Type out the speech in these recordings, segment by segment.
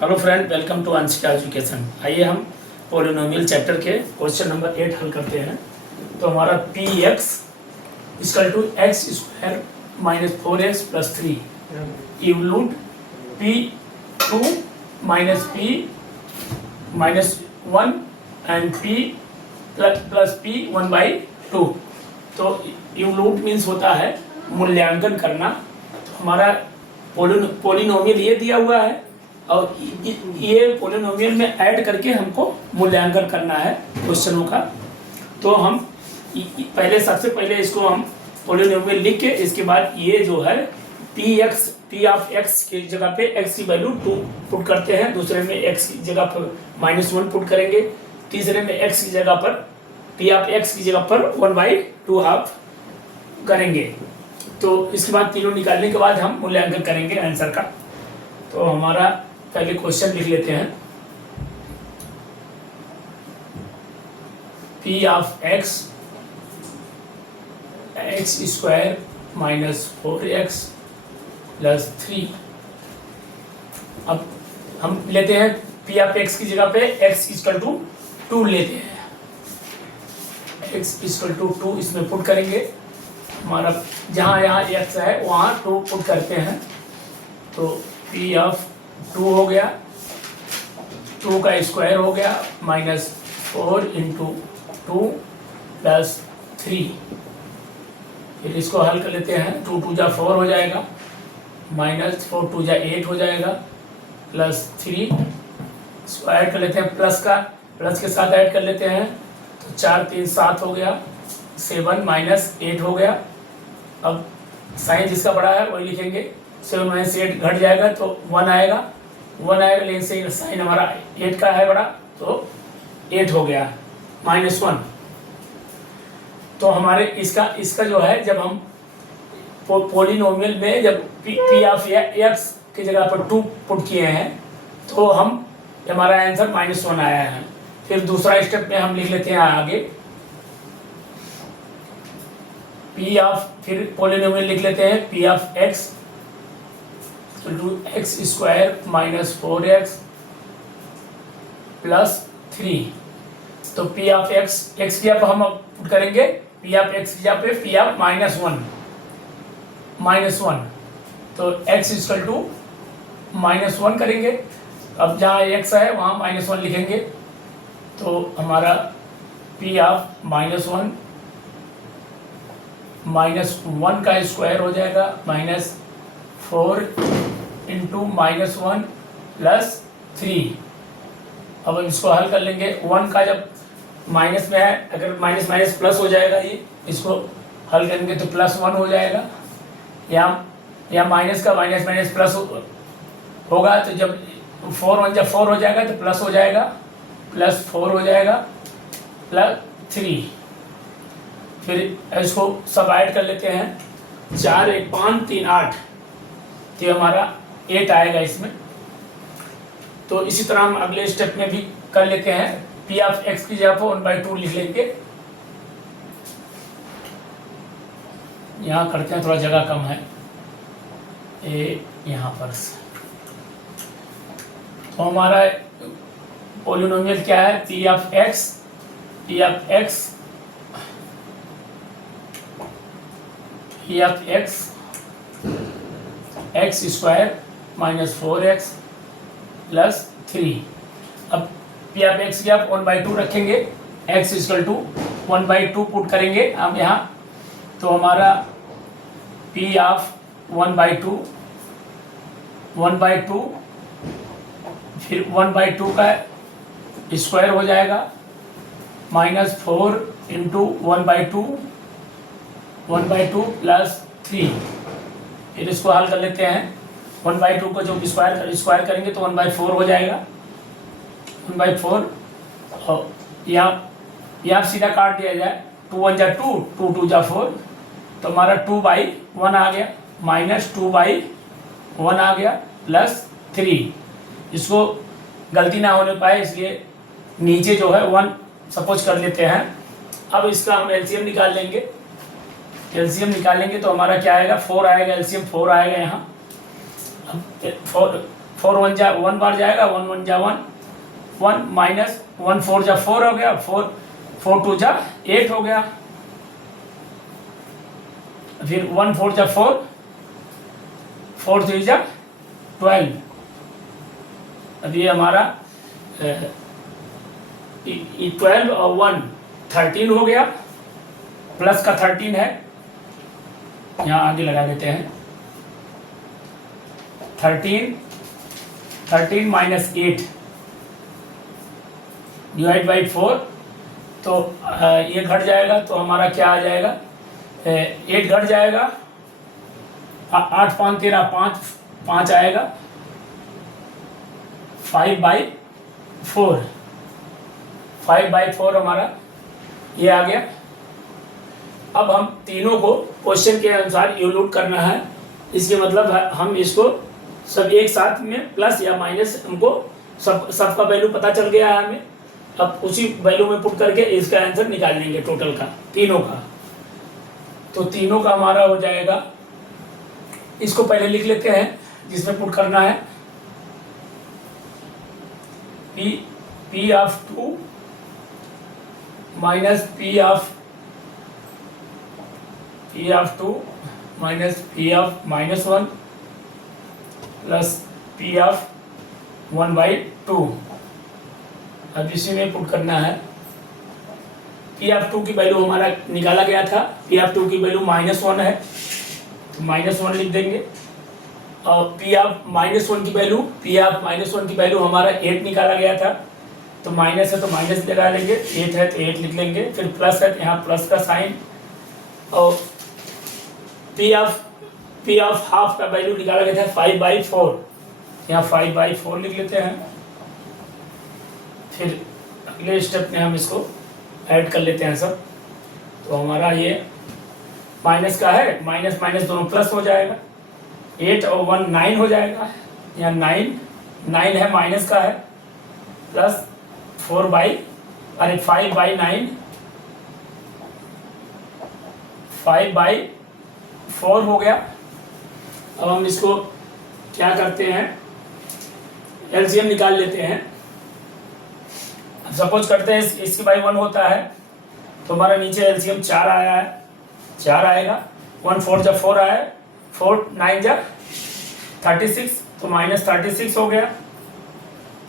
Hello friend, welcome to Anshika education. आइए हम polynomial chapter के क्वेश्चन नंबर 8 हल करते हैं। तो हमारा P X equal to X square minus 4x plus 3 evaluate P 2 minus P minus 1 and P plus P 1/2। तो इवलूट मीन्स होता है मूल्यांकन करना। तो हमारा पोलिनोमियल ये दिया हुआ है और ये पोलिनोमियल में ऐड करके हमको मूल्यांकन करना है क्वेश्चनों का। तो हम सबसे पहले इसको हम पोलिनोमियल लिख के इसके बाद ये जो है पी ऑफ एक्स की जगह पे एक्स की वैल्यू 2 पुट करते हैं, दूसरे में एक्स की जगह पर -1 पुट करेंगे, तीसरे में एक्स की जगह पर पी ऑफ एक्स की जगह पर 1/2 हाफ करेंगे। तो इसके बाद तीनों निकालने के बाद हम मूल्यांकन करेंगे आंसर का। तो हमारा पहले क्वेश्चन लिख लेते हैं। P of x x square minus 4x plus 3। अब हम लेते हैं पी ऑफ एक्स की जगह पे x इक्वल टू 2 लेते हैं। x इक्वल टू 2 इसमें पुट करेंगे। हमारा जहाँ यहाँ x है वहाँ 2 पुट करते हैं। तो पी ऑफ 2 हो गया, 2 का स्क्वायर हो गया -4 इंटू 2 प्लस 3। फिर इसको हल कर लेते हैं। 2 2 जा 4 हो जाएगा, -4 2 जा 8 हो जाएगा, प्लस 3 इसको ऐड कर लेते हैं। प्लस के साथ ऐड कर लेते हैं। तो 4 3 7 हो गया, 7 -8 हो गया। अब साइन जिसका बड़ा है वही लिखेंगे। 7 - 8 घट जाएगा तो 1 आएगा, लेकिन से साइन हमारा 8 का है बड़ा, तो 8 हो गया -1। तो हमारे इसका जो है, जब हम पोलिनोमियल में जब पी ऑफ एक्स की जगह पर 2 पुट किए हैं तो हमारा आंसर -1 आया है। फिर दूसरा स्टेप में हम लिख लेते हैं आगे फिर पोलिनोमियल लिख लेते हैं P of x x square minus 4x plus 3। तो पी ऑफ एक्स की आप हम पुट करेंगे, पी ऑफ एक्स की जगह पे पी ऑफ -1 तो x इक्वल टू -1 करेंगे। अब जहाँ x है वहाँ -1 लिखेंगे। तो हमारा पी ऑफ -1 -1 का स्क्वायर हो जाएगा -4 इंटू -1 प्लस 3। अब हम इसको हल कर लेंगे। 1 का जब माइनस में है, अगर माइनस प्लस हो जाएगा, ये इसको हल करेंगे तो +1 हो जाएगा। या माइनस का माइनस प्लस होगा, तो जब 4 1 जब 4 हो जाएगा तो प्लस हो जाएगा, +4 हो जाएगा +3। फिर इसको सब ऐड कर लेते हैं। 4 1 5 3 8, तो हमारा 8 आएगा इसमें। तो इसी तरह हम अगले स्टेप में भी कर लेते हैं। पी ऑफ एक्स की जगह पर 1/2 लिख लेंगे। यहाँ करते हैं, थोड़ा जगह कम है यहाँ पर। तो हमारा पोलिनोमियल क्या है? P of x square minus 4x plus 3। अब पी ऑफ एक्स की आप 1/2 रखेंगे, x इक्वल टू 1/2 पुट करेंगे हम यहाँ। तो हमारा पी ऑफ 1/2 फिर 1/2 का स्क्वायर हो जाएगा -4 इंटू 1/2 प्लस 3। फिर इसको हल कर लेते हैं। 1/2 को जो स्क्वायर करेंगे तो 1/4 हो जाएगा, 1/4। और यहाँ सीधा काट दिया जाए। 2 1 जा 2, 2 2 जा 4, तो हमारा 2/1 आ गया, -2/1 आ गया प्लस 3। इसको गलती ना होने पाए इसलिए नीचे जो है 1 सपोज कर लेते हैं। अब इसका हम एलसीएम निकाल लेंगे। एलसीएम निकालेंगे तो हमारा क्या आएगा? 4 आएगा, एलसीएम 4 आएगा यहाँ। अब 4 1 जा 1 बार जाएगा, 1 1 जा 1 1 माइनस 1 4 जा 4 हो गया, 4 4 2 जा 8 हो गया, फिर 1 4 जा 4 4 3 जा 12। अब ये हमारा 12 और 1 13 हो गया, प्लस का 13 है, यहाँ आगे लगा देते हैं 13 माइनस 8 डिवाइड बाई 4, तो ये घट जाएगा, तो हमारा क्या आ जाएगा, 8 घट जाएगा, 8 5 13 5 आएगा, 5/4 5/4 हमारा ये आ गया। अब हम तीनों को क्वेश्चन के अनुसार यूनिट करना है, इसके मतलब हम इसको सब एक साथ में प्लस या माइनस, हमको सबका वैल्यू पता चल गया है हमें, अब उसी वैल्यू में पुट करके इसका आंसर निकाल लेंगे टोटल का, तीनों का। तो तीनों का हमारा हो जाएगा, इसको पहले लिख लेते हैं जिसमें पुट करना है, P of 2 minus P of 2 minus P of -1 plus P of 1/2। अब इसी में पुट करना है, P of 2 की वैल्यू हमारा निकाला गया था, P of 2 की वैल्यू -1 है, तो -1 लिख देंगे, और P of -1 की वैल्यू हमारा 8 निकाला गया था, तो माइनस है तो माइनस लगा लेंगे, 8 है तो 8 लिख लेंगे, फिर प्लस है तो यहाँ प्लस का साइन, और P of हाफ का वैल्यू निकाला गया था 5/4, यहाँ 5/4 लिख लेते हैं। फिर अगले स्टेप में हम इसको ऐड कर लेते हैं सब, तो हमारा ये माइनस का है, माइनस माइनस दोनों प्लस हो जाएगा, 8 और 1 9 हो जाएगा, यहाँ 9 है माइनस का है, प्लस 5/9 5/4 हो गया। अब हम इसको क्या करते हैं, एलसीएम निकाल लेते हैं। सपोज करते हैं इसकी बाई 1 होता है, तो हमारा नीचे एलसीएम 4 आया है, 4 आएगा, 1 4 जा 4 आया, 4 9 जा 36, तो -36 हो गया,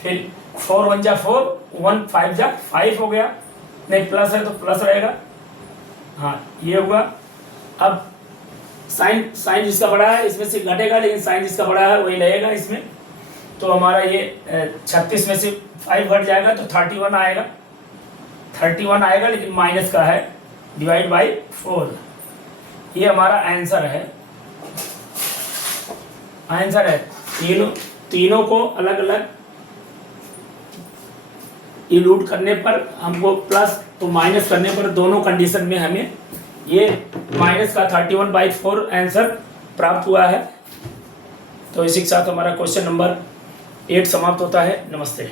फिर 4 1 जा 4, 1 5 जा 5 हो गया, नहीं प्लस है तो प्लस रहेगा, हाँ ये हुआ। अब साइन जिसका बड़ा है इसमें से घटेगा, लेकिन साइन जिसका बड़ा है वही रहेगा इसमें, तो हमारा ये 36 में से 5 घट जाएगा तो 31 आएगा, 31 आएगा, लेकिन माइनस का है, डिवाइड बाई 4, ये हमारा आंसर है। तीनों को अलग अलग इलूट करने पर हमको प्लस तो माइनस करने पर दोनों कंडीशन में हमें ये माइनस का 31/4 आंसर प्राप्त हुआ है। तो इसी के साथ हमारा क्वेश्चन नंबर 8 समाप्त होता है। नमस्ते।